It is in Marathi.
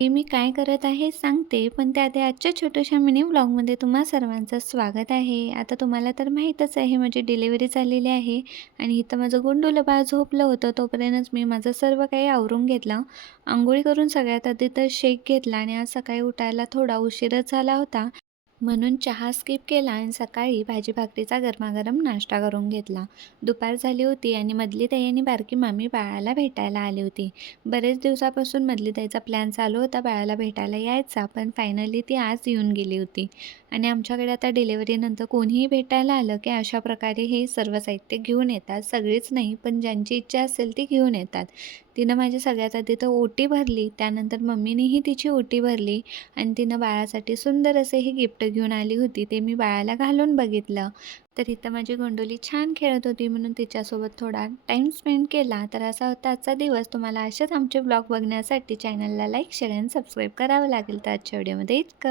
हे मी काय करत आहे सांगते, पण त्याआधी आजच्या छोट्याशा मिनी व्लॉगमध्ये तुम्हा सर्वांचं स्वागत आहे. आता तुम्हाला तर माहीतच आहे माझी डिलिव्हरी झालेली आहे आणि इथं माझं गोंडूलं बाळ झोपलं होतं. तोपर्यंतच मी माझं सर्व काही आवरून घेतलं. अंघोळ करून सगळ्यात आधी तर शेक घेतला आणि आज सकाळी उठायला थोडा उशीरच झाला होता. म्हणून चहा स्किप केला आणि सकाळी भाजी भाकरीचा गरमागरम नाश्ता करून घेतला. दुपार झाली होती आणि मधली ताई आणि बारकी मामी बाळाला भेटायला आली होती. बरेच दिवसापासून मधली ताईचा प्लॅन चालू होता बाळाला भेटायला यायचा, पण फायनली ती आज येऊन गेली होती. आणि आमच्याकडे आता डिलिव्हरीनंतर कोणीही भेटायला आलं की अशा प्रकारे हे सर्व साहित्य घेऊन येतात. सगळीच नाही, पण ज्यांची इच्छा असेल ती घेऊन येतात. तिनं माझी सगळ्यात आधी तर ओटी भरली, त्यानंतर मम्मीनेही तिची ओटी भरली आणि तिनं बाळासाठी सुंदर असे ही गिफ्ट घेऊन आली होती. ते मी बाळाला घालून बघितलं. तर इथं माझी गोंडोली छान खेळत होती म्हणून तिच्यासोबत थोडा टाईम स्पेंड केला. तर असा होता आजचा दिवस. तुम्हाला असेच आमचे ब्लॉग बघण्यासाठी चॅनलला लाईक, शेअर आणि सबस्क्राईब करावं लागेल. तर आजच्या व्हिडिओमध्ये इतकं.